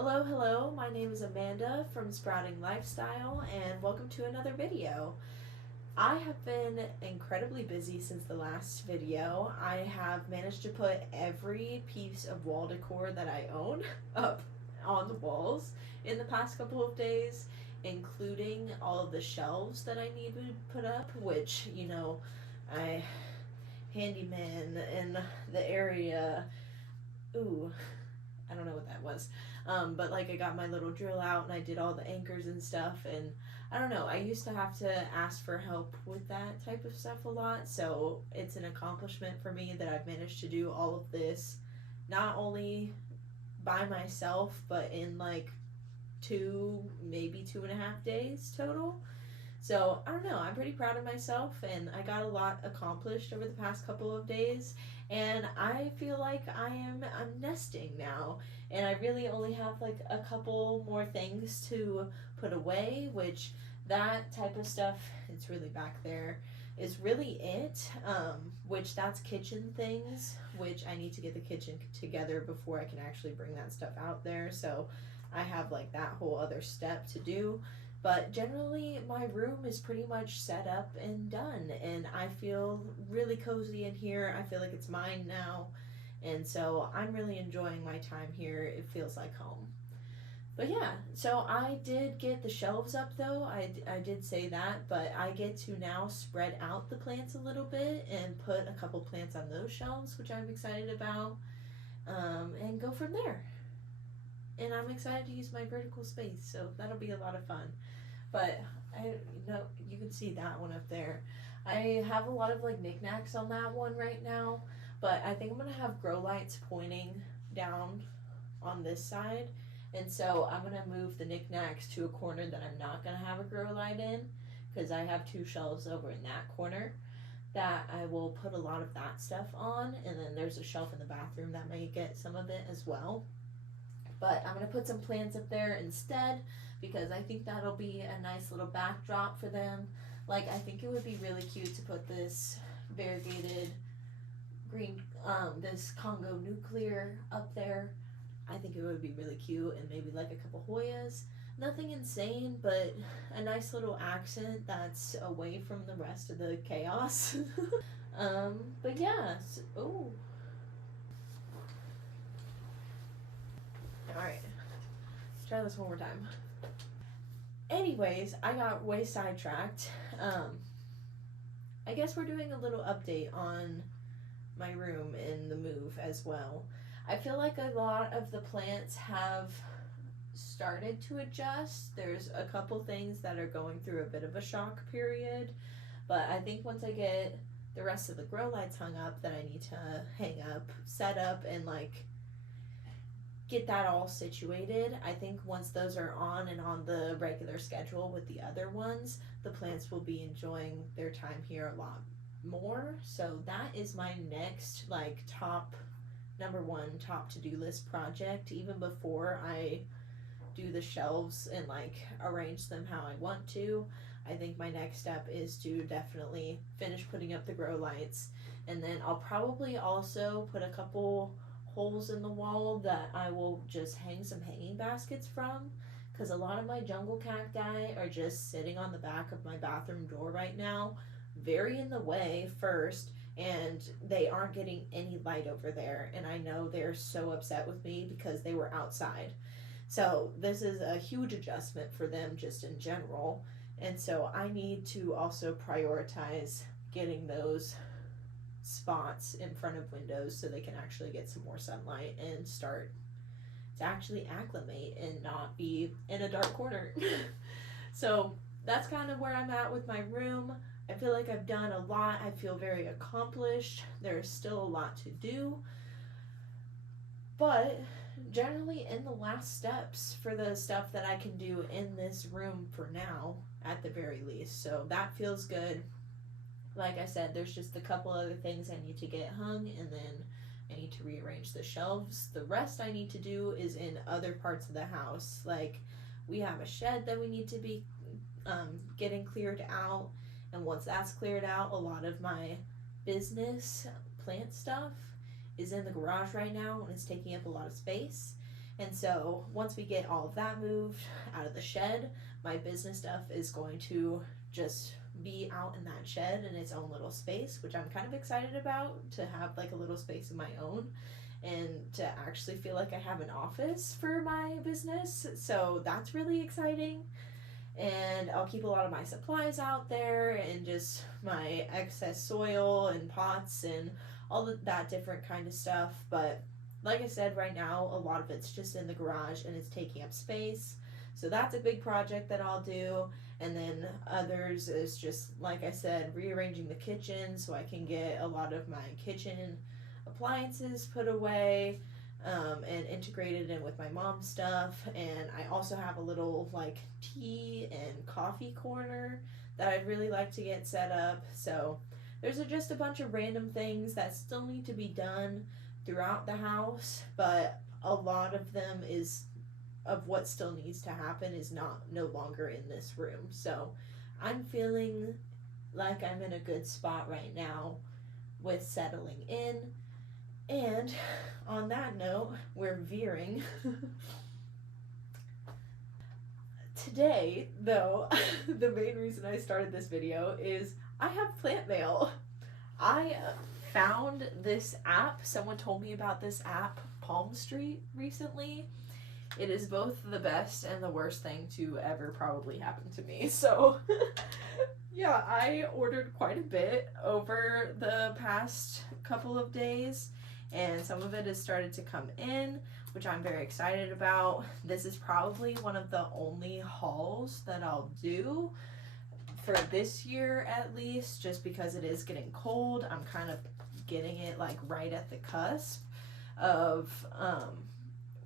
Hello, my name is Amanda from Sprouting Lifestyle, and welcome to another video. I have been incredibly busy since the last video. I have managed to put every piece of wall decor that I own up on the walls in the past couple of days, including all of the shelves that I need to put up, which, I handyman in the area. Ooh, I don't know what that was. But like I got my little drill out and I did all the anchors and stuff, and I don't know, I used to have to ask for help with that type of stuff a lot, so it's an accomplishment for me that I've managed to do all of this not only by myself but in like maybe 2.5 days total. So I don't know, I'm pretty proud of myself, and I got a lot accomplished over the past couple of days, and I feel like I'm nesting now, and I really only have like a couple more things to put away, which that type of stuff, it's really back there, is really it. Which that's kitchen things, which I need to get the kitchen together before I can actually bring that stuff out there. So I have like that whole other step to do. But generally, my room is pretty much set up and done, and I feel really cozy in here. I feel like it's mine now, and so I'm really enjoying my time here. It feels like home. But yeah, so I did get the shelves up though. I did say that, but I get to now spread out the plants a little bit and put a couple plants on those shelves, which I'm excited about, and go from there. And I'm excited to use my vertical space, so that'll be a lot of fun. But you can see that one up there. I have a lot of like knickknacks on that one right now, but I think I'm gonna have grow lights pointing down on this side, and so I'm gonna move the knickknacks to a corner that I'm not gonna have a grow light in, because I have two shelves over in that corner that I will put a lot of that stuff on, and then there's a shelf in the bathroom that may get some of it as well. But I'm going to put some plants up there instead, because I think that'll be a nice little backdrop for them. Like, I think it would be really cute to put this variegated green, this Congo nuclear up there. I think it would be really cute, and maybe like a couple Hoyas. Nothing insane, but a nice little accent that's away from the rest of the chaos. But yeah, oh. Alright, try this one more time. Anyways, I got way sidetracked. I guess we're doing a little update on my room and the move as well. I feel like a lot of the plants have started to adjust. There's a couple things that are going through a bit of a shock period, but I think once I get the rest of the grow lights hung up that I need to hang up, set up, and like get that all situated, I think once those are on and on the regular schedule with the other ones, the plants will be enjoying their time here a lot more. So that is my next like number one top to-do list project, even before I do the shelves and like arrange them how I want to. I think my next step is to definitely finish putting up the grow lights, and then I'll probably also put a couple holes in the wall that I will just hang some hanging baskets from, because a lot of my jungle cacti are just sitting on the back of my bathroom door right now, very in the way first, and they aren't getting any light over there, and I know they're so upset with me because they were outside. So this is a huge adjustment for them just in general, and so I need to also prioritize getting those spots in front of windows so they can actually get some more sunlight and start to actually acclimate and not be in a dark corner. So that's kind of where I'm at with my room. I feel like I've done a lot. I feel very accomplished. There's still a lot to do, but generally in the last steps for the stuff that I can do in this room for now, at the very least. So that feels good. Like I said, there's just a couple other things I need to get hung, and then I need to rearrange the shelves. The rest I need to do is in other parts of the house. Like, we have a shed that we need to be getting cleared out, and once that's cleared out, a lot of my business plant stuff is in the garage right now, and it's taking up a lot of space. And so once we get all of that moved out of the shed, my business stuff is going to just be out in that shed in its own little space, which I'm kind of excited about, to have like a little space of my own and to actually feel like I have an office for my business. So that's really exciting. And I'll keep a lot of my supplies out there and just my excess soil and pots and all of that different kind of stuff. But like I said, right now a lot of it's just in the garage and it's taking up space. So that's a big project that I'll do. And then others is just, like I said, rearranging the kitchen so I can get a lot of my kitchen appliances put away and integrated in with my mom's stuff. And I also have a little like tea and coffee corner that I'd really like to get set up. So there's just a bunch of random things that still need to be done throughout the house, but a lot of them is of what still needs to happen is no longer in this room. So I'm feeling like I'm in a good spot right now with settling in. And on that note, we're veering. Today, though, the main reason I started this video is I have plant mail. I found this app. Someone told me about this app, Palm Street, recently. It is both the best and the worst thing to ever probably happen to me. So, yeah, I ordered quite a bit over the past couple of days, and some of it has started to come in, which I'm very excited about. This is probably one of the only hauls that I'll do for this year at least, just because it is getting cold. I'm kind of getting it like right at the cusp of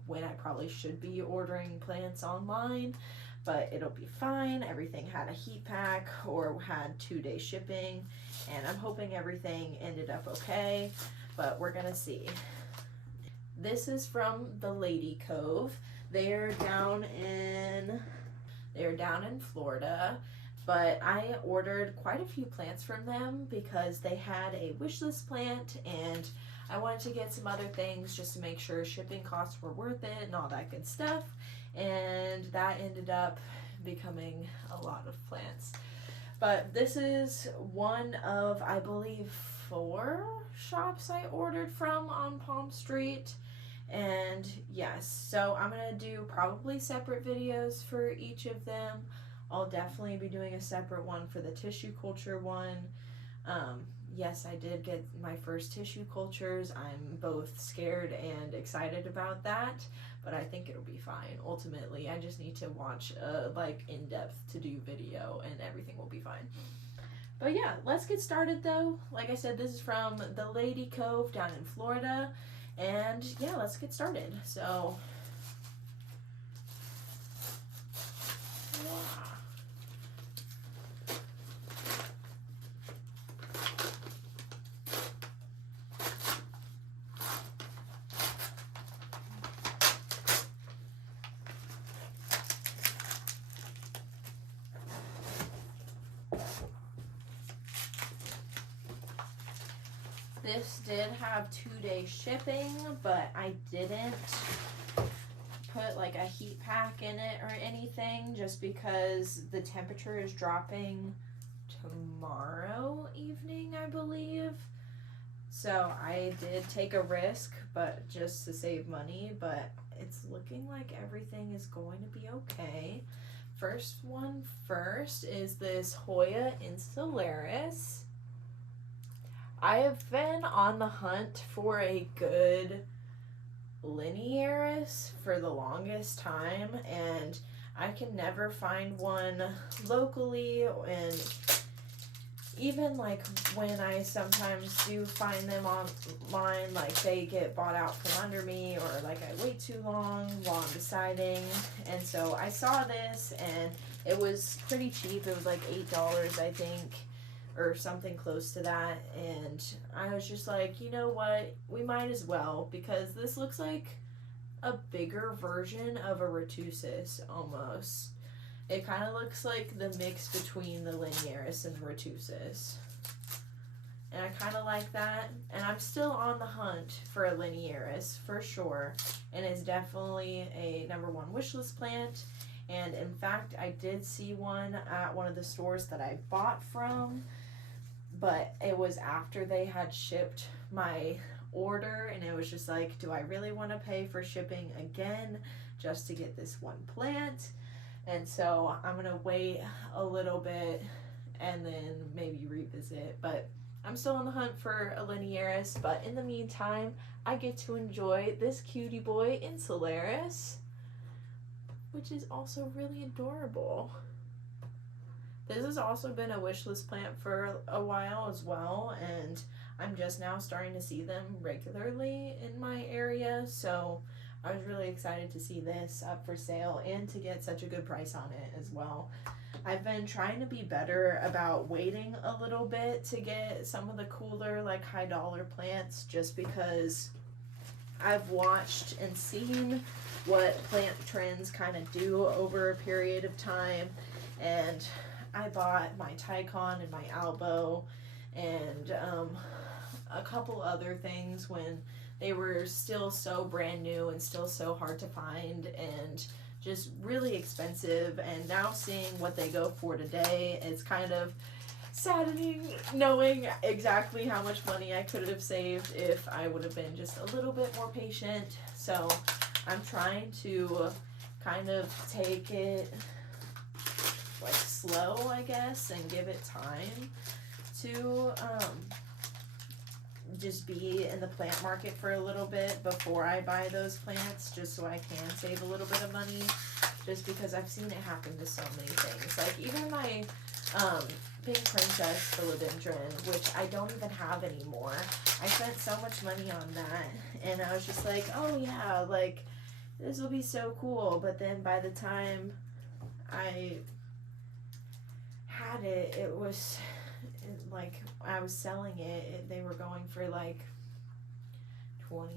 when I probably should be ordering plants online, but it'll be fine. Everything had a heat pack or had 2-day shipping, and I'm hoping everything ended up okay, but we're gonna see. This is from the Lady Cove. They're down in Florida, but I ordered quite a few plants from them because they had a wish list plant, and I wanted to get some other things just to make sure shipping costs were worth it and all that good stuff, and that ended up becoming a lot of plants. But this is one of, I believe, 4 shops I ordered from on Palm Street. And yes, so I'm gonna do probably separate videos for each of them. I'll definitely be doing a separate one for the tissue culture one. Yes, I did get my first tissue cultures. I'm both scared and excited about that, but I think it'll be fine. Ultimately, I just need to watch a like in-depth to-do video and everything will be fine. But yeah, let's get started though. Like I said, this is from the Lady Cove down in Florida, and yeah, let's get started. So this did have 2-day shipping, but I didn't put like a heat pack in it or anything just because the temperature is dropping tomorrow evening, I believe. So I did take a risk, but just to save money, but it's looking like everything is going to be okay. First one first is this Hoya insularis. I have been on the hunt for a good linearis for the longest time, and I can never find one locally, and even like when I sometimes do find them online, like they get bought out from under me, or like I wait too long while I'm deciding. And so I saw this and it was pretty cheap. It was like $8, I think, or something close to that, and I was just like, you know what, we might as well, because this looks like a bigger version of a retusis almost. It kind of looks like the mix between the linearis and the retusis. and I kind of like that. And I'm still on the hunt for a linearis for sure, and it's definitely a #1 wish list plant. And in fact, I did see one at one of the stores that I bought from, but it was after they had shipped my order, and it was just like, do I really want to pay for shipping again just to get this one plant? And so I'm gonna wait a little bit and then maybe revisit, but I'm still on the hunt for a linearis. But in the meantime, I get to enjoy this cutie boy insularis, which is also really adorable. This has also been a wish list plant for a while as well, and I'm just now starting to see them regularly in my area, so I was really excited to see this up for sale and to get such a good price on it as well. I've been trying to be better about waiting a little bit to get some of the cooler, like high dollar plants, just because I've watched and seen what plant trends kind of do over a period of time. And I bought my Tycon and my Albo and a couple other things when they were still so brand new and still so hard to find and just really expensive. And now seeing what they go for today, it's kind of saddening knowing exactly how much money I could have saved if I would have been just a little bit more patient. So I'm trying to kind of take it like slow, I guess, and give it time to just be in the plant market for a little bit before I buy those plants, just so I can save a little bit of money, just because I've seen it happen to so many things. Like even my Pink Princess philodendron, which I don't even have anymore. I spent so much money on that, and I was just like, oh yeah, like this will be so cool. But then by the time I had it, it was like I was selling it, they were going for like $20,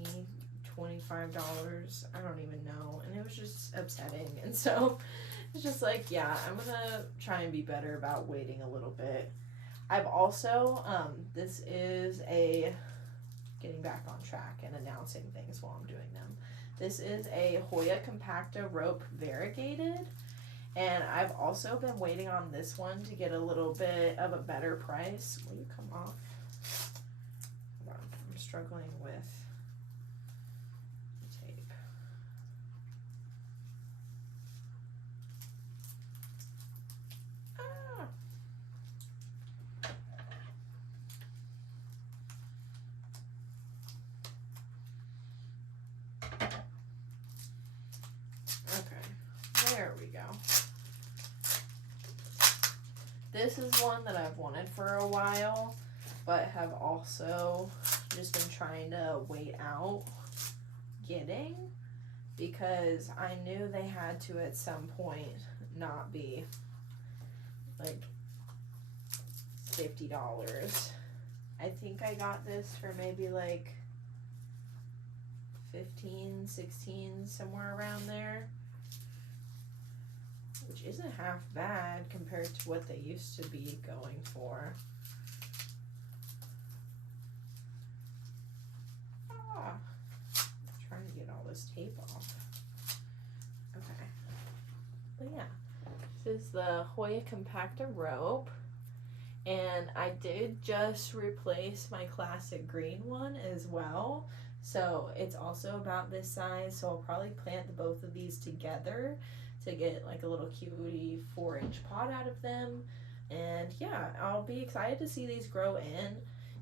$25. I don't even know, and it was just upsetting. And so it's just like, yeah, I'm gonna try and be better about waiting a little bit. I've also this is a getting back on track and announcing things while I'm doing them. This is a Hoya compacta rope variegated. And I've also been waiting on this one to get a little bit of a better price. Will you come off? Hold on, I'm struggling with the tape. Ah. Okay, there we go. This is one that I've wanted for a while, but have also just been trying to wait out getting, because I knew they had to at some point not be like $50. I think I got this for maybe like 15, 16, somewhere around there, which isn't half bad compared to what they used to be going for. I'm trying to get all this tape off. Okay. But yeah, this is the Hoya compacta rope. And I did just replace my classic green one as well. So it's also about this size. So I'll probably plant the both of these together to get like a little cutie 4-inch pot out of them. And yeah, I'll be excited to see these grow in.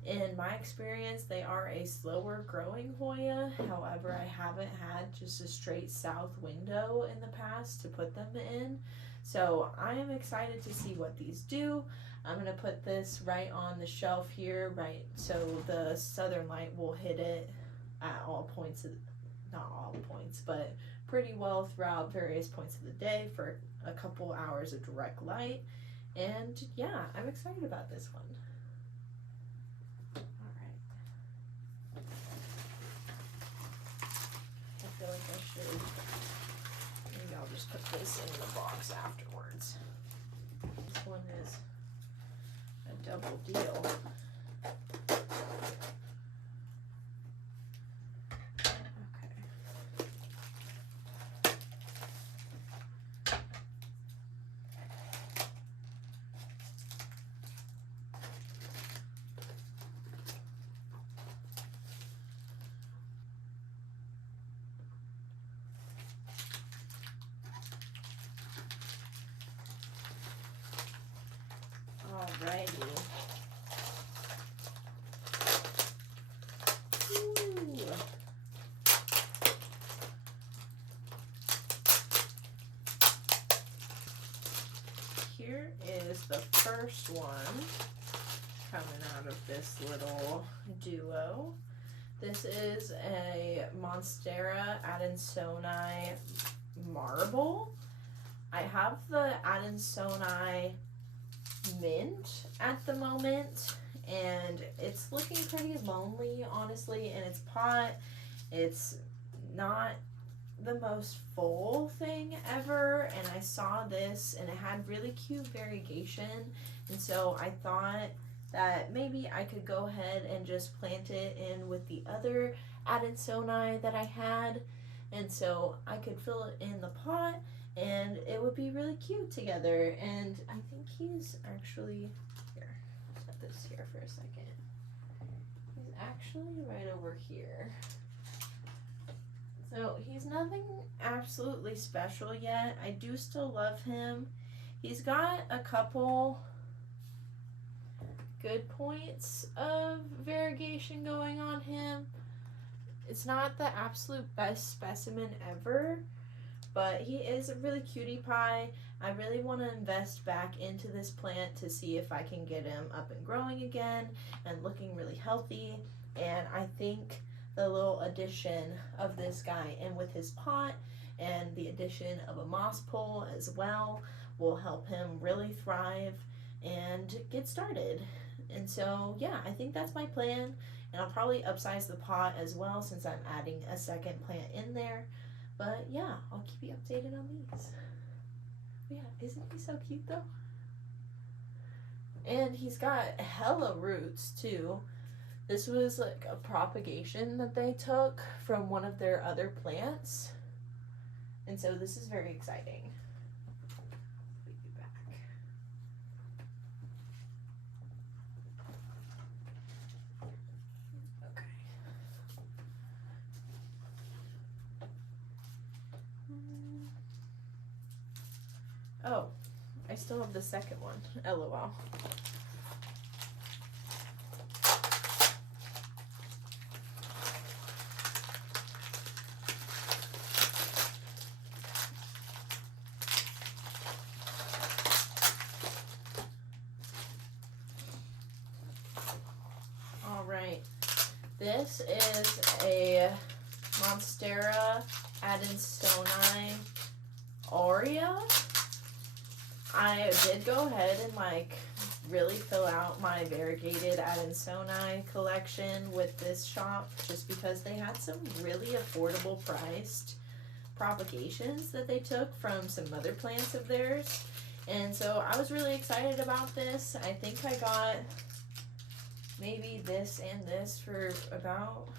In my experience, they are a slower growing Hoya. However, I haven't had just a straight south window in the past to put them in. So I am excited to see what these do. I'm going to put this right on the shelf here, right, so the southern light will hit it at all points, not all points, but pretty well throughout various points of the day for a couple hours of direct light. And yeah, I'm excited about this one. Alright. I feel like I should, maybe I'll just put this in the box afterwards. This one is a double deal. Alrighty. Ooh. Here is the first one coming out of this little duo. This is a Monstera Adansonii marble. I have the Adansonii mint at the moment, and it's looking pretty lonely, honestly, in its pot. It's not the most full thing ever, and I saw this and it had really cute variegation, and so I thought that maybe I could go ahead and just plant it in with the other Adansonii that I had, and so I could fill it in the pot and it would be really cute together. And I think he's actually here. Set this here for a second. He's actually right over here. So he's nothing absolutely special yet. I do still love him. He's got a couple good points of variegation going on him. It's not the absolute best specimen ever, but he is a really cutie pie. I really want to invest back into this plant to see if I can get him up and growing again and looking really healthy. And I think the little addition of this guy in with his pot and the addition of a moss pole as well will help him really thrive and get started. And so yeah, I think that's my plan, and I'll probably upsize the pot as well since I'm adding a second plant in there. But yeah, I'll keep you updated on these. But yeah, isn't he so cute though? And he's got hella roots too. This was like a propagation that they took from one of their other plants. And so this is very exciting. Put you back. Okay. Oh, I still have the second one. LOL. Alright, this is a Monstera Adansonii Aurea. I did go ahead and like really fill out my variegated Adansonii collection with this shop just because they had some really affordable priced propagations that they took from some other plants of theirs. And so I was really excited about this. I think I got maybe this and this for about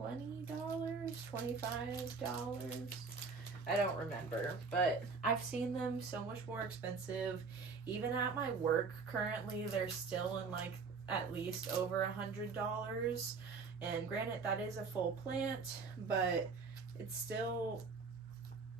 $20, $25. I don't remember, but I've seen them so much more expensive. Even at my work currently, they're still in like at least over $100. And granted, that is a full plant, but it's still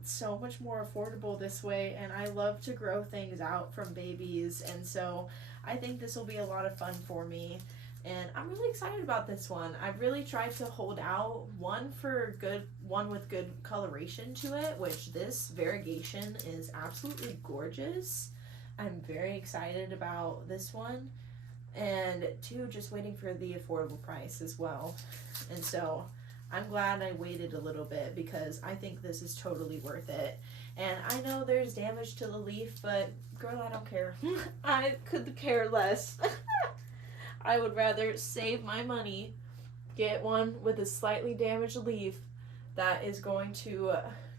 so much more affordable this way. And I love to grow things out from babies, and so I think this will be a lot of fun for me. And I'm really excited about this one. I've really tried to hold out one with good coloration to it, which this variegation is absolutely gorgeous. I'm very excited about this one. And two, just waiting for the affordable price as well. And so I'm glad I waited a little bit because I think this is totally worth it. And I know there's damage to the leaf, but girl, I don't care. I could care less. I would rather save my money, get one with a slightly damaged leaf that is going to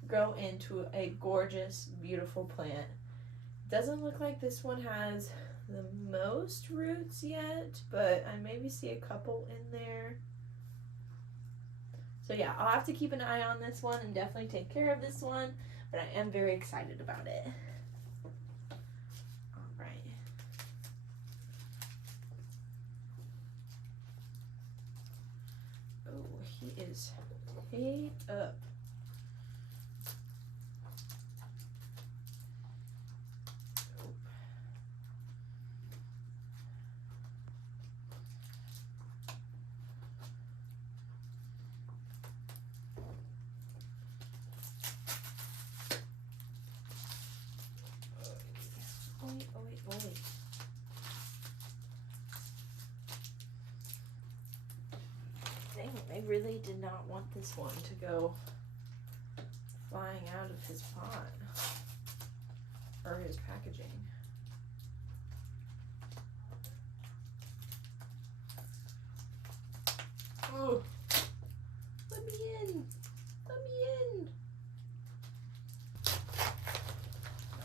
grow into a gorgeous, beautiful plant. Doesn't look like this one has the most roots yet, but I maybe see a couple in there. So yeah, I'll have to keep an eye on this one and definitely take care of this one, but I am very excited about it. All right. Oh, he is paid up. Dang, I really did not want this one to go flying out of his pot or his packaging. Oh, let me in. Let me in.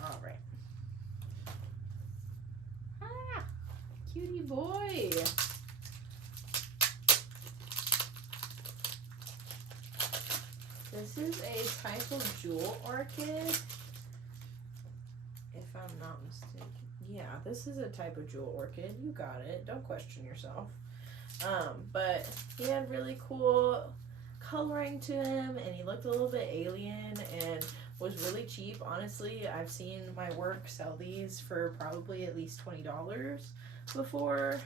All right. Ah, cutie boy. This is a type of jewel orchid, if I'm not mistaken. Yeah, this is a type of jewel orchid. You got it. Don't question yourself. But he had really cool coloring to him, and he looked a little bit alien and was really cheap. Honestly, I've seen my work sell these for probably at least $20 before.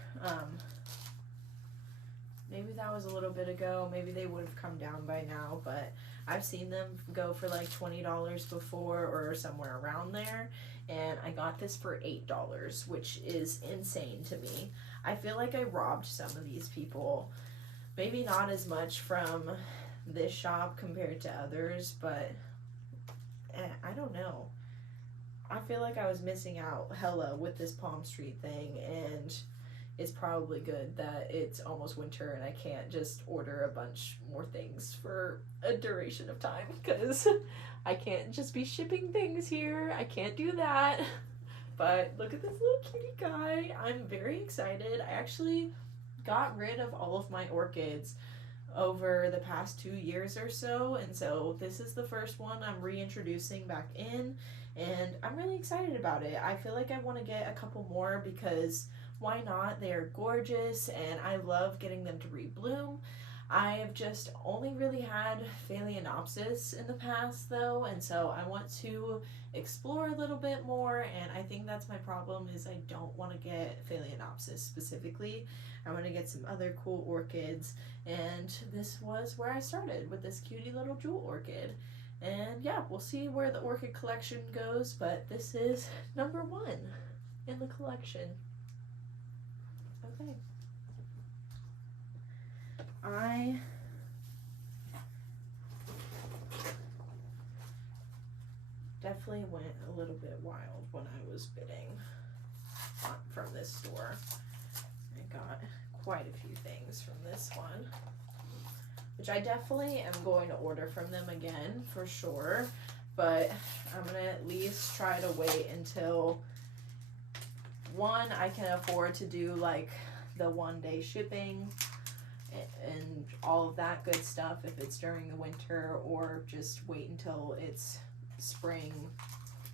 Maybe that was a little bit ago. Maybe they would have come down by now, but I've seen them go for like $20 before or somewhere around there. And I got this for $8, which is insane to me. I feel like I robbed some of these people. Maybe not as much from this shop compared to others, but I don't know. I feel like I was missing out hella with this Palm Street thing, and it's probably good that it's almost winter and I can't just order a bunch more things for a duration of time, because I can't just be shipping things here. I can't do that. But look at this little cutie guy. I'm very excited. I actually got rid of all of my orchids over the past 2 years or so, and so this is the first one I'm reintroducing back in, and I'm really excited about it. I feel like I want to get a couple more because why not? They are gorgeous and I love getting them to rebloom. I have just only really had Phalaenopsis in the past though, and so I want to explore a little bit more, and I think that's my problem, is I don't want to get Phalaenopsis specifically. I want to get some other cool orchids, and this was where I started with this cutie little jewel orchid. And yeah, we'll see where the orchid collection goes, but this is number 1 in the collection. Okay. I definitely went a little bit wild when I was bidding from this store. I got quite a few things from this one, which I definitely am going to order from them again for sure, but I'm gonna at least try to wait until one, I can afford to do like the 1-day shipping and all of that good stuff if it's during the winter, or just wait until it's spring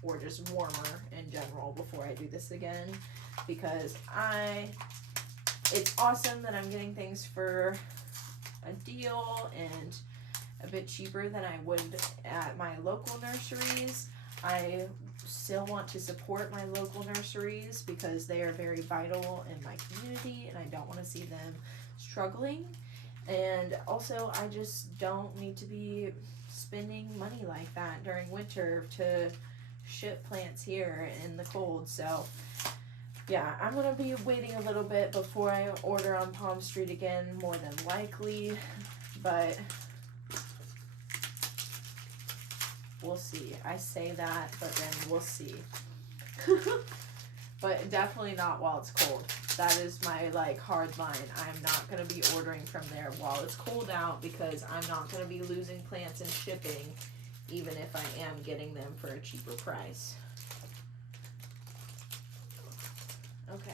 or just warmer in general before I do this again, because it's awesome that I'm getting things for a deal and a bit cheaper than I would at my local nurseries. I still want to support my local nurseries because they are very vital in my community and I don't want to see them struggling. And also, I just don't need to be spending money like that during winter to ship plants here in the cold. So yeah, I'm gonna be waiting a little bit before I order on Palm Street again, more than likely, but we'll see. I say that, but then we'll see. But definitely not while it's cold. That is my like hard line. I'm not going to be ordering from there while it's cold out, because I'm not going to be losing plants in shipping, even if I am getting them for a cheaper price. Okay.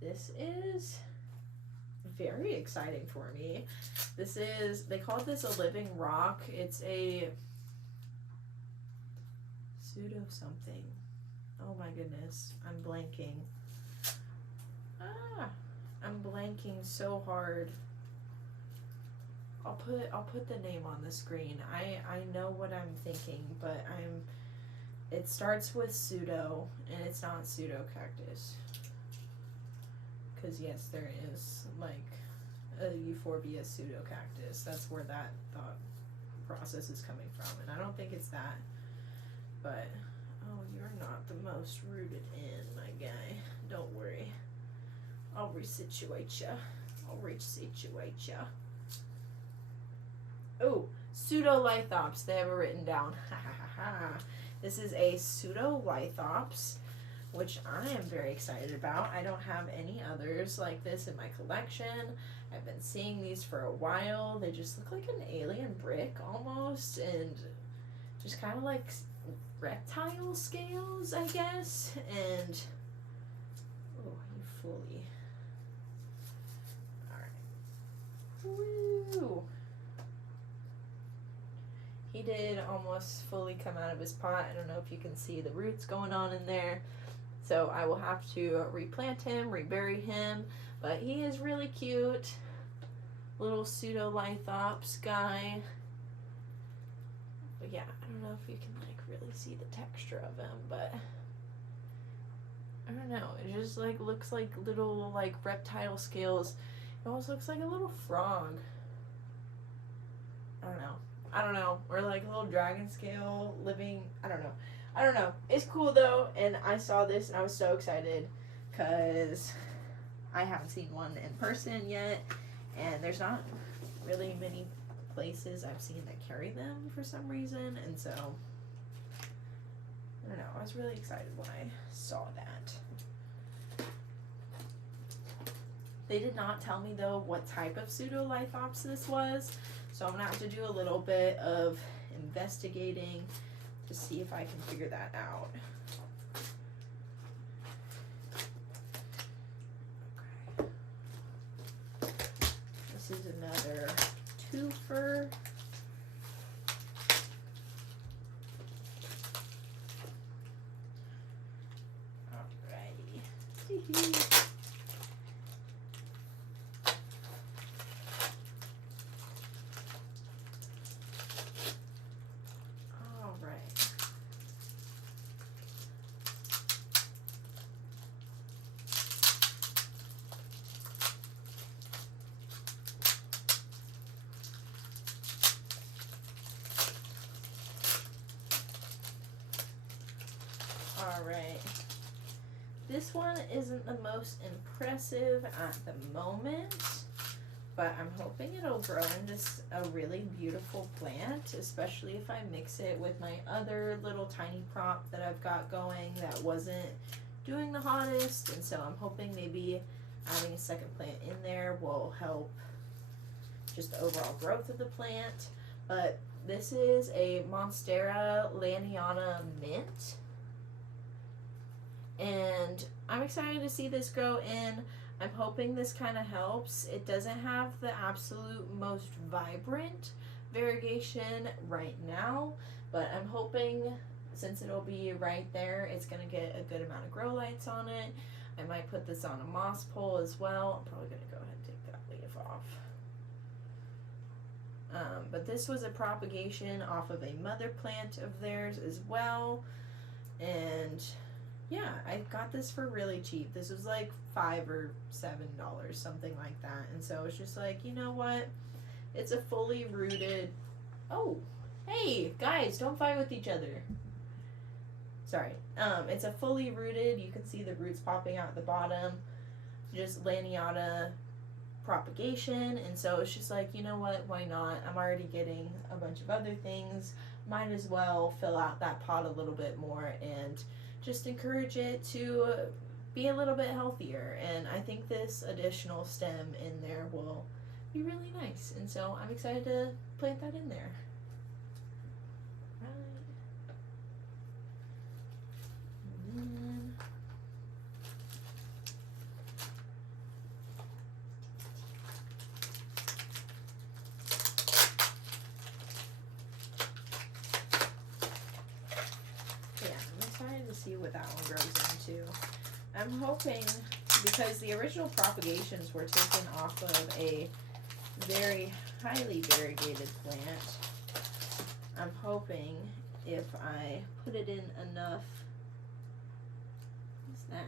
This is very exciting for me. This is, they call this a living rock. It's a pseudo something. Oh my goodness, I'm blanking. I'm blanking so hard. I'll put the name on the screen. I know what I'm thinking, but it starts with pseudo, and it's not pseudo cactus. Because yes, there is like a euphorbia pseudo cactus. That's where that thought process is coming from, and I don't think it's that. But oh, you're not the most rooted in, my guy. Don't worry. I'll resituate ya. I'll resituate ya. Oh, pseudolithops. They have it written down. Ha ha ha ha. This is a pseudolithops, which I am very excited about. I don't have any others like this in my collection. I've been seeing these for a while. They just look like an alien brick almost, and just kind of like reptile scales, I guess. And oh, you fully. All right. Woo! He did almost fully come out of his pot. I don't know if you can see the roots going on in there. So I will have to replant him, rebury him. But he is really cute. Little pseudolithops guy. But yeah, I don't know if you can like really see the texture of him, but I don't know. It just like looks like little like reptile scales. It almost looks like a little frog. I don't know, or like a little dragon scale living, I don't know. It's cool though, and I saw this and I was so excited because I haven't seen one in person yet, and there's not really many places I've seen that carry them for some reason, and so I don't know, I was really excited when I saw that. They did not tell me though what type of pseudolithops this was. So I'm going to have to do a little bit of investigating to see if I can figure that out. Okay. This is another twofer. Alrighty. Alright, this one isn't the most impressive at the moment, but I'm hoping it'll grow into a really beautiful plant, especially if I mix it with my other little tiny prop that I've got going that wasn't doing the hottest, and so I'm hoping maybe adding a second plant in there will help just the overall growth of the plant. But this is a Monstera laniana mint. And I'm excited to see this grow in. I'm hoping this kind of helps. It doesn't have the absolute most vibrant variegation right now, but I'm hoping since it'll be right there, it's going to get a good amount of grow lights on it. I might put this on a moss pole as well. I'm probably going to go ahead and take that leaf off. But this was a propagation off of a mother plant of theirs as well. And yeah, I got this for really cheap. This was like $5 or $7, something like that. And so it's just like, you know what? It's a fully rooted. Oh, hey guys, don't fight with each other. Sorry. It's a fully rooted. You can see the roots popping out at the bottom. Just laniata propagation, and so it's just like, you know what? Why not? I'm already getting a bunch of other things. Might as well fill out that pot a little bit more and just encourage it to be a little bit healthier. And I think this additional stem in there will be really nice, and so I'm excited to plant that in there. Right. And then see what that one grows into. I'm hoping, because the original propagations were taken off of a very highly variegated plant, I'm hoping if I put it in enough, what's that?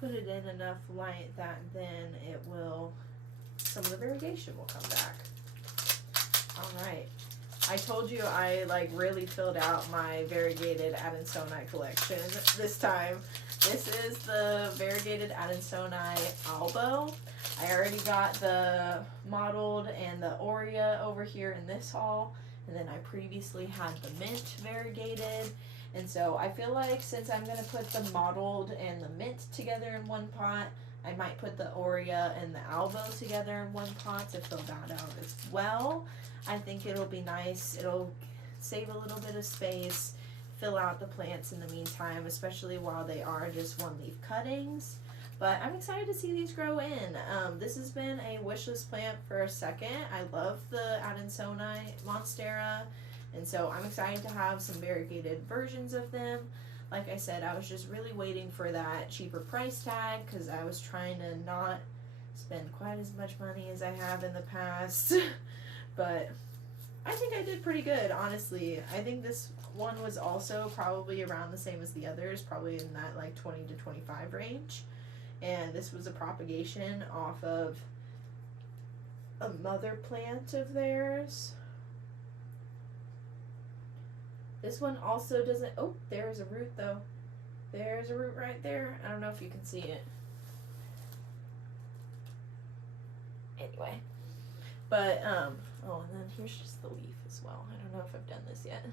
Put it in enough light that then it will, some of the variegation will come back. Alright. I told you I like really filled out my variegated Adansonii collection this time. This is the variegated Adansonii albo. I already got the mottled and the aurea over here in this haul, and then I previously had the mint variegated. And so I feel like since I'm going to put the mottled and the mint together in one pot, I might put the aurea and the albo together in one pot to fill that out as well. I think it'll be nice. It'll save a little bit of space, fill out the plants in the meantime, especially while they are just one leaf cuttings. But I'm excited to see these grow in. This has been a wish list plant for a second. I love the Adansonii monstera, and so I'm excited to have some variegated versions of them. Like I said, I was just really waiting for that cheaper price tag because I was trying to not spend quite as much money as I have in the past. But I think I did pretty good, honestly. I think this one was also probably around the same as the others, probably in that like 20 to 25 range. And this was a propagation off of a mother plant of theirs. This one also doesn't, oh, there's a root though. There's a root right there. I don't know if you can see it. Anyway. But, oh, and then here's just the leaf as well. I don't know if I've done this yet.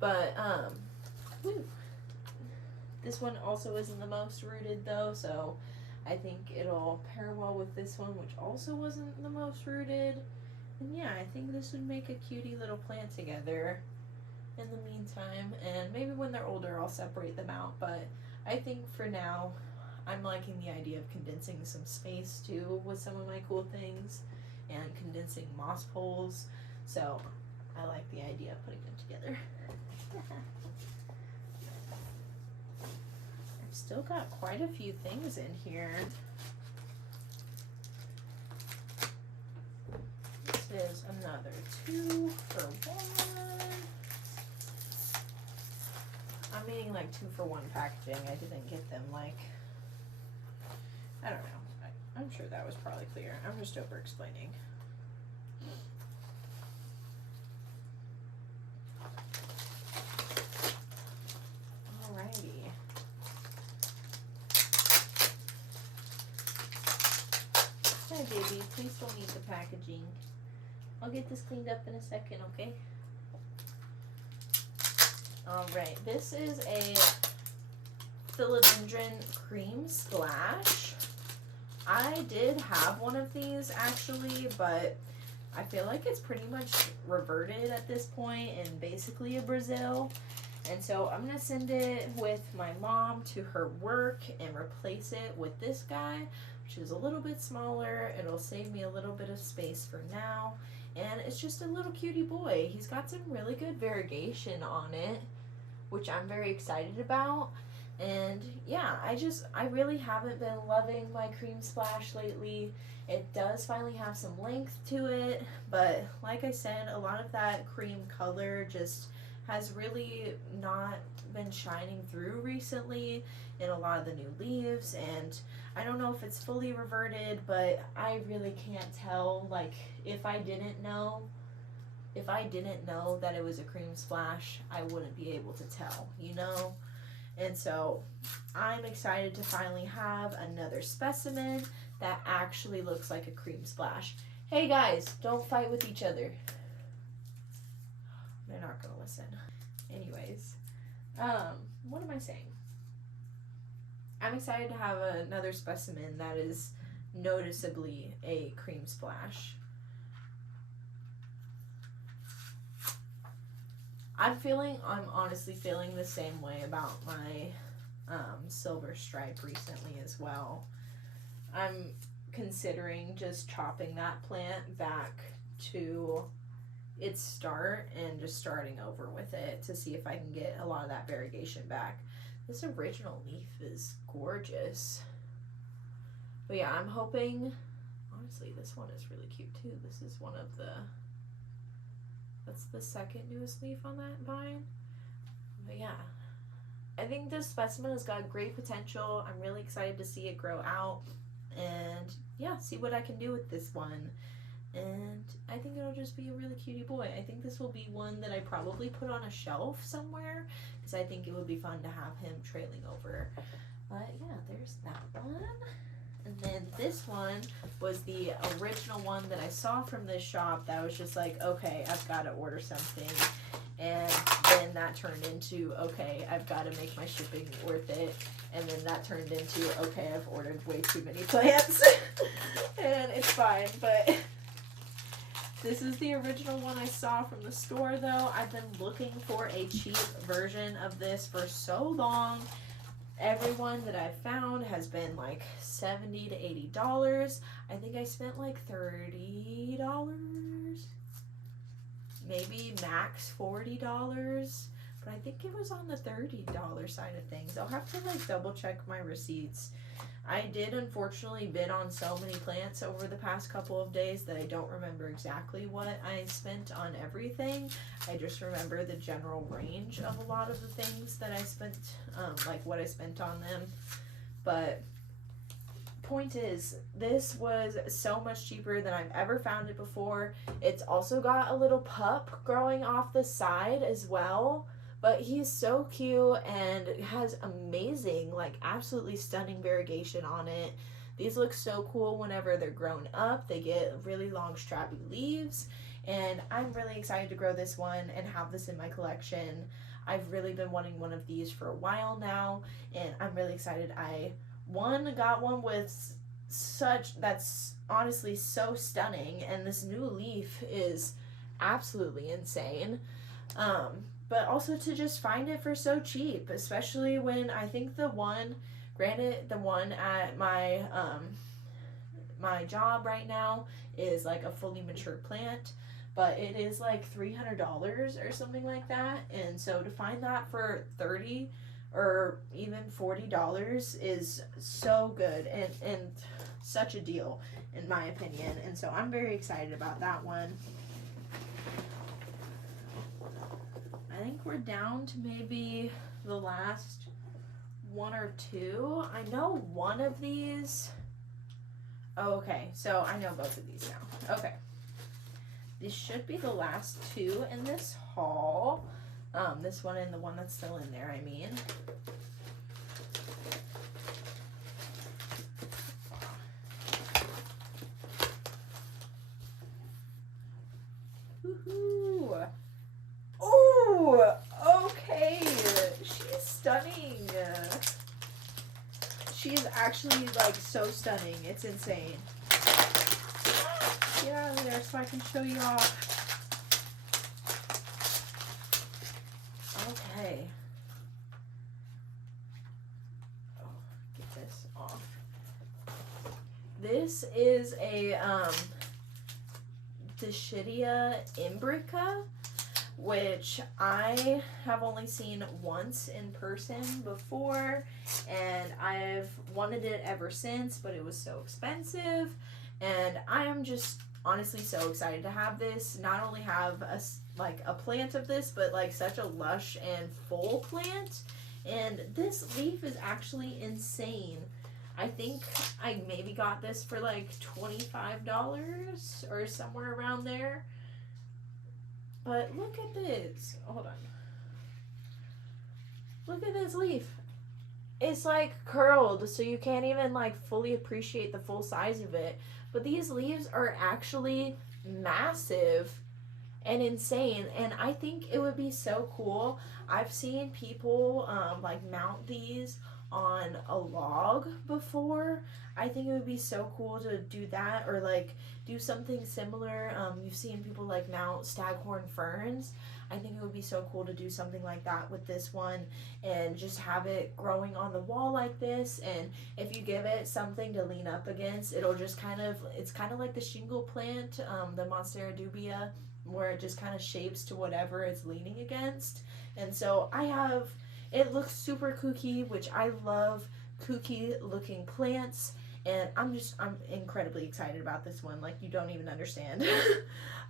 But, whew. This one also isn't the most rooted though, so I think it'll pair well with this one, which also wasn't the most rooted. And yeah, I think this would make a cutie little plant together in the meantime. And maybe when they're older, I'll separate them out. But I think for now, I'm liking the idea of condensing some space too with some of my cool things and condensing moss poles. So I like the idea of putting them together. I've still got quite a few things in here. This is another 2 for 1. I'm meaning like 2 for 1 packaging. I didn't get them like, I don't know. I'm sure that was probably clear. I'm just over explaining. Alrighty. Hi baby, please don't eat the packaging. I'll get this cleaned up in a second, okay? Alright, this is a philodendron cream splash. I did have one of these actually, but I feel like it's pretty much reverted at this point and basically a Brazil. And so I'm going to send it with my mom to her work and replace it with this guy, which is a little bit smaller. It'll save me a little bit of space for now. And it's just a little cutie boy. He's got some really good variegation on it, which I'm very excited about. And yeah, I really haven't been loving my cream splash lately. It does finally have some length to it, but like I said, a lot of that cream color just has really not been shining through recently in a lot of the new leaves. And I don't know if it's fully reverted, but I really can't tell. Like, if I didn't know that it was a cream splash, I wouldn't be able to tell, you know? And so I'm excited to finally have another specimen that actually looks like a cream splash. Hey guys, don't fight with each other. They're not gonna listen. Anyways, what am I saying? I'm excited to have another specimen that is noticeably a cream splash. I'm honestly feeling the same way about my silver stripe recently as well. I'm considering just chopping that plant back to its start and just starting over with it to see if I can get a lot of that variegation back. This original leaf is gorgeous. But yeah, I'm hoping, honestly, this one is really cute too. This is one of the, that's the second newest leaf on that vine. But yeah, I think this specimen has got great potential. I'm really excited to see it grow out and yeah, see what I can do with this one. And I think it'll just be a really cutie boy. I think this will be one that I probably put on a shelf somewhere because I think it would be fun to have him trailing over. But yeah, there's that one. And then this one was the original one that I saw from this shop that I was just like, okay, I've got to order something. And then that turned into, okay, I've got to make my shipping worth it. And then that turned into, okay, I've ordered way too many plants. And it's fine, but this is the original one I saw from the store though. I've been looking for a cheap version of this for so long. Everyone that I've found has been like $70 to $80. I think I spent like $30, maybe max $40, but I think it was on the $30 side of things. I'll have to like double check my receipts. I did unfortunately bid on so many plants over the past couple of days that I don't remember exactly what I spent on everything. I just remember the general range of a lot of the things that I spent, like what I spent on them. But point is, this was so much cheaper than I've ever found it before. It's also got a little pup growing off the side as well. But he's so cute and has amazing, like absolutely stunning variegation on it. These look so cool whenever they're grown up. They get really long strappy leaves. And I'm really excited to grow this one and have this in my collection. I've really been wanting one of these for a while now. And I'm really excited. I got one with that's honestly so stunning. And this new leaf is absolutely insane. But also to just find it for so cheap, especially when I think the one at my my job right now is like a fully mature plant, but it is like $300 or something like that. And so to find that for $30 or even $40 is so good and such a deal in my opinion. And so I'm very excited about that one. I think we're down to maybe the last one or two. I know one of these. Oh, okay, so I know both of these now. Okay. These should be the last two in this haul. This one and the one that's still in there, I mean. Woohoo! Oh, okay. She's stunning. She's actually like so stunning. It's insane. Get out of there so I can show you off. Okay. Oh, get this off. This is a Dischidia imbrica, which I have only seen once in person before, and I've wanted it ever since, but it was so expensive, and I am just honestly so excited to have this. Not only have a plant of this, but like such a lush and full plant, and this leaf is actually insane. I think I maybe got this for like $25 or somewhere around there. But look at this. Hold on. Look at this leaf. It's like curled, so you can't even like fully appreciate the full size of it. But these leaves are actually massive and insane, and I think it would be so cool. I've seen people like mount these on a log before. I think it would be so cool to do that, or like do something similar. You've seen people like mount staghorn ferns. I think it would be so cool to do something like that with this one and just have it growing on the wall like this. And if you give it something to lean up against, it'll just it's kind of like the shingle plant, the Monstera dubia. where it just kind of shapes to whatever it's leaning against. And so it looks super kooky, which I love kooky looking plants. And I'm incredibly excited about this one. Like, you don't even understand.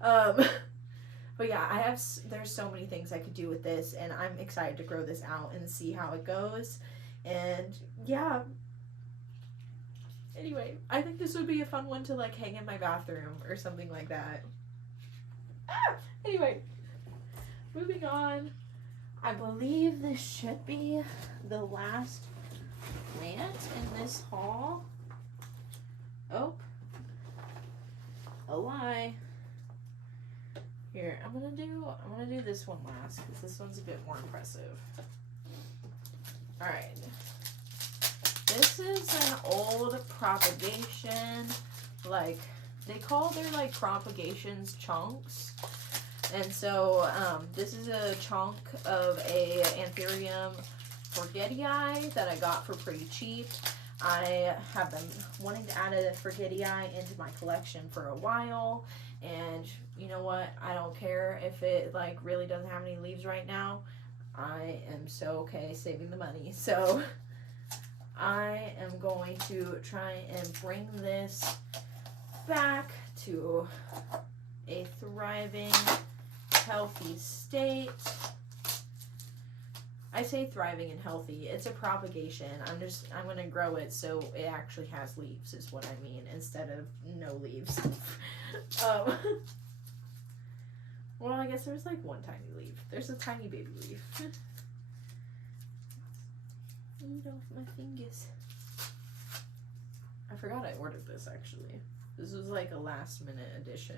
But yeah, there's so many things I could do with this, and I'm excited to grow this out and see how it goes. And yeah, anyway, I think this would be a fun one to like hang in my bathroom or something like that. Anyway, moving on. I believe this should be the last plant in this haul. Oh, a lie. Here, I'm gonna do this one last because this one's a bit more impressive. All right, this is an old propagation. Like, they call their like propagations chunks. And so this is a chunk of a Anthurium forgetii that I got for pretty cheap. I have been wanting to add a forgetii into my collection for a while, and you know what? I don't care if it like really doesn't have any leaves right now. I am so okay saving the money. So I am going to try and bring this back to a thriving, healthy state. I say thriving and healthy. It's a propagation. I'm going to grow it so it actually has leaves is what I mean, instead of no leaves. Well, I guess there's like one tiny leaf. There's a tiny baby leaf. Eat off my fingers. I forgot I ordered this actually. This was like a last minute addition.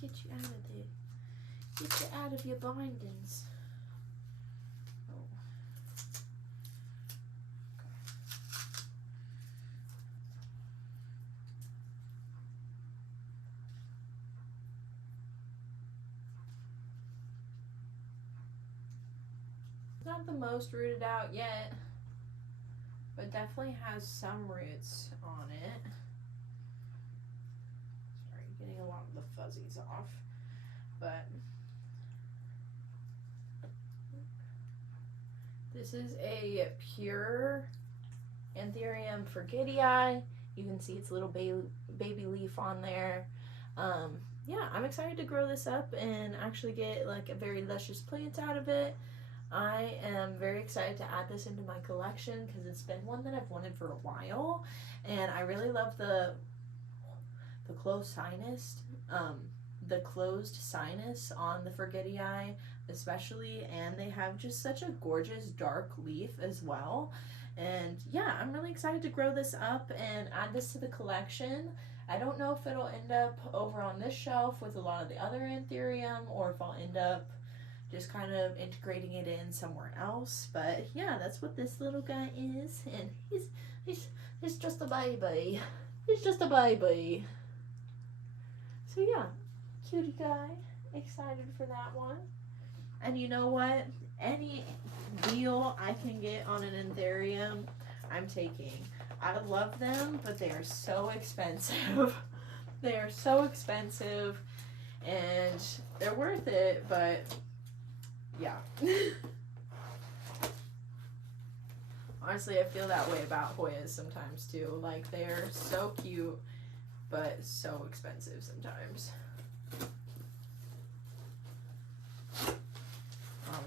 Get you out of there. Get you out of your bindings. Oh. Not the most rooted out yet, but definitely has some roots on it. Sorry, getting a lot of the fuzzies off, but this is a pure Anthurium forgetii. You can see its little baby leaf on there. Yeah, I'm excited to grow this up and actually get like a very luscious plant out of it. I am very excited to add this into my collection because it's been one that I've wanted for a while, and I really love the closed sinus, on the forgetii especially, and they have just such a gorgeous dark leaf as well. And yeah, I'm really excited to grow this up and add this to the collection. I don't know if it'll end up over on this shelf with a lot of the other Anthurium, or if I'll end up just kind of integrating it in somewhere else. But yeah, that's what this little guy is, and he's just a baby. He's just a baby. So yeah, cutie guy. Excited for that one. And you know what? Any deal I can get on an Anthurium, I'm taking. I love them, but they are so expensive. They are so expensive, and they're worth it, but yeah. Honestly, I feel that way about Hoyas sometimes too. Like, they're so cute, but so expensive sometimes.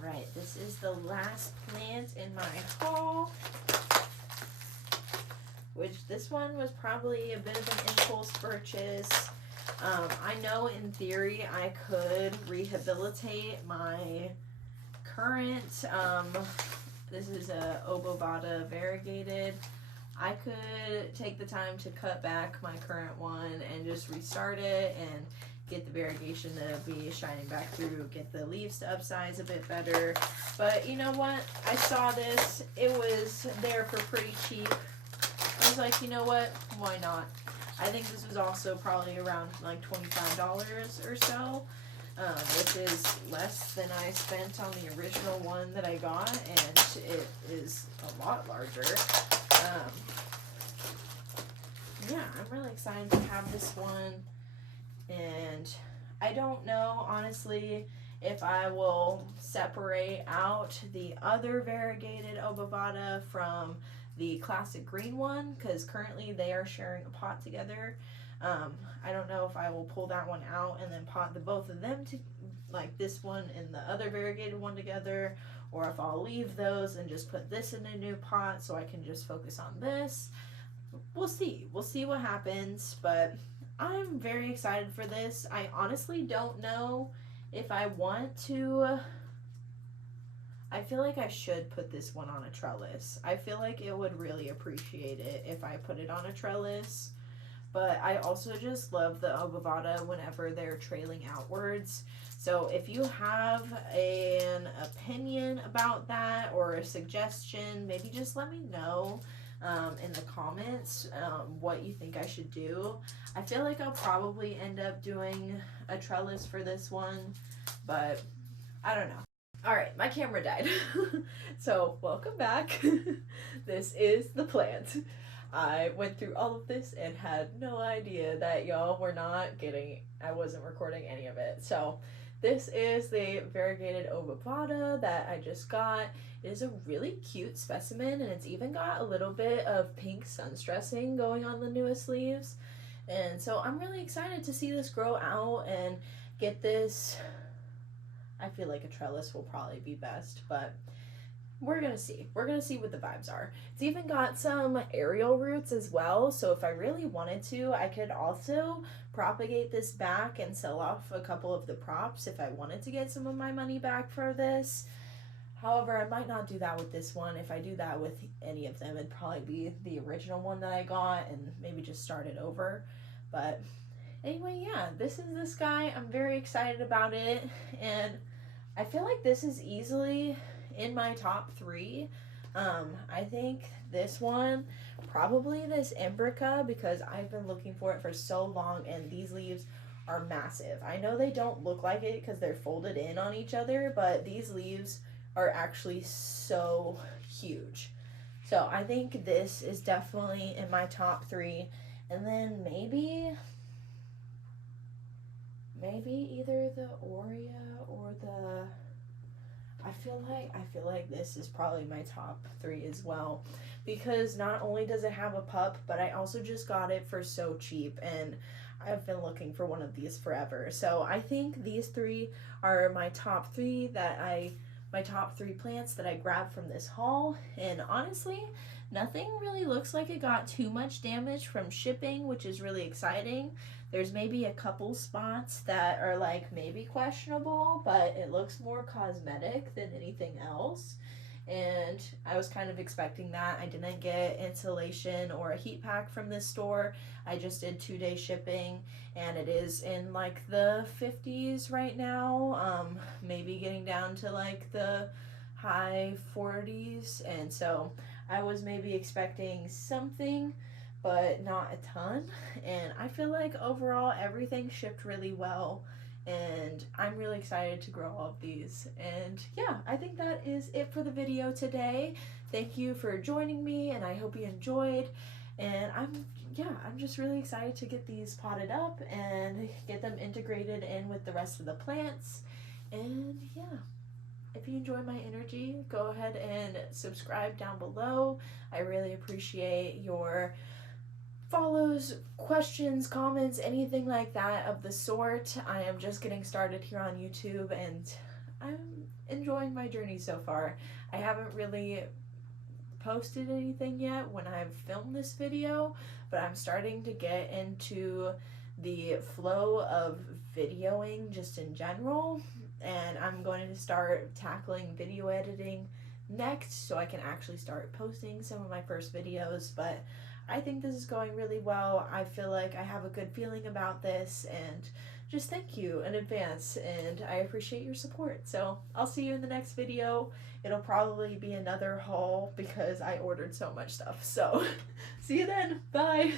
Alright, this is the last plant in my haul, which this one was probably a bit of an impulse purchase. I know in theory I could rehabilitate my current, this is a Obovata variegated. I could take the time to cut back my current one and just restart it and get the variegation to be shining back through, get the leaves to upsize a bit better. But you know what? I saw this. It was there for pretty cheap. I was like, you know what? Why not? I think this was also probably around like $25 or so, which is less than I spent on the original one that I got, and it is a lot larger. yeah, I'm really excited to have this one. And I don't know, honestly, if I will separate out the other variegated obovata from the classic green one, because currently they are sharing a pot together. I don't know if I will pull that one out and then pot the both of them to, like this one and the other variegated one together, or if I'll leave those and just put this in a new pot so I can just focus on this. We'll see. We'll see what happens, but I'm very excited for this. I honestly don't know if I want to. I feel like I should put this one on a trellis. I feel like it would really appreciate it if I put it on a trellis. But I also just love the obovata whenever they're trailing outwards. So if you have an opinion about that or a suggestion, maybe just let me know in the comments what you think I should do. I feel like I'll probably end up doing a trellis for this one, but I don't know. Alright, my camera died. So, welcome back. This is the plant. I went through all of this and had no idea that y'all were not getting, I wasn't recording any of it. So, this is the variegated obovata that I just got. It is a really cute specimen, and it's even got a little bit of pink sun stressing going on the newest leaves. And so I'm really excited to see this grow out and get this. I feel like a trellis will probably be best, but we're gonna see. We're gonna see what the vibes are. It's even got some aerial roots as well, so if I really wanted to, I could also propagate this back and sell off a couple of the props if I wanted to get some of my money back for this. However, I might not do that with this one. If I do that with any of them, it'd probably be the original one that I got and maybe just start it over. But anyway, yeah, this is this guy. I'm very excited about it, and I feel like this is easily in my top 3. I think this one, probably this Imbrica, because I've been looking for it for so long, and these leaves are massive. I know they don't look like it because they're folded in on each other, but these leaves are actually so huge. So I think this is definitely in my top 3. And then maybe either the Aurea or the, I feel like this is probably my top 3 as well, because not only does it have a pup, but I also just got it for so cheap, and I've been looking for one of these forever. So I think these 3 are my top 3 plants that I grabbed from this haul. And honestly, nothing really looks like it got too much damage from shipping, which is really exciting. There's maybe a couple spots that are like maybe questionable, but it looks more cosmetic than anything else. And I was kind of expecting that. I didn't get insulation or a heat pack from this store. I just did 2-day shipping, and it is in like the 50s right now, maybe getting down to like the high 40s. And so I was maybe expecting something, but not a ton. And I feel like overall everything shipped really well, and I'm really excited to grow all of these. And yeah, I think that is it for the video today. Thank you for joining me, and I hope you enjoyed. And I'm just really excited to get these potted up and get them integrated in with the rest of the plants. And yeah, if you enjoy my energy, go ahead and subscribe down below. I really appreciate your follows, questions, comments, anything like that of the sort. I am just getting started here on YouTube, and I'm enjoying my journey so far. I haven't really posted anything yet when I've filmed this video, but I'm starting to get into the flow of videoing just in general, and I'm going to start tackling video editing next so I can actually start posting some of my first videos. But I think this is going really well. I feel like I have a good feeling about this, and just thank you in advance, and I appreciate your support. So I'll see you in the next video. It'll probably be another haul because I ordered so much stuff. So see you then. Bye.